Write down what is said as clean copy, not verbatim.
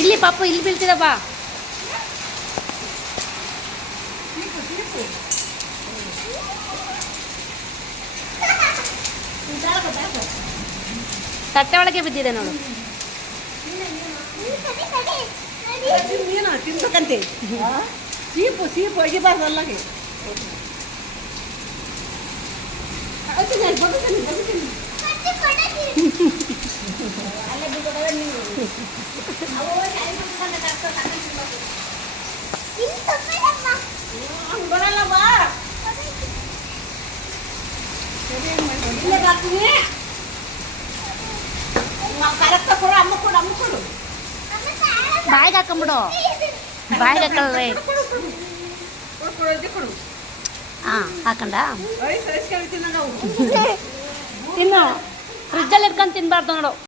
ಇಲ್ಲಿ ಪಾಪು ಇಲ್ಲಿ ಬೀಳ್ತಿದಪ್ಪ. ತಟ್ಟೆ ಒಳಗೆ ಬಿದ್ದಿದೆ ನೋಡು. ತಿನ್ಬೇಕಂತೆ ಸೀಪು ಸೀಪು ಒಗಿಬಾರ್ದಲ್ಲ. ಬಾಯಿಗೆ ಹಾಕೊಂಬಿಡು. ಬಾಯಿಗೆ ಹಾಕಲ್ರಿ. ಹಾಂ ಹಾಕಂಡ ತಿನ್ನು. ಫ್ರಿಜ್ಜಲ್ಲಿ ಇಟ್ಕೊಂಡು ತಿನ್ಬಾರ್ದು ನೋಡು.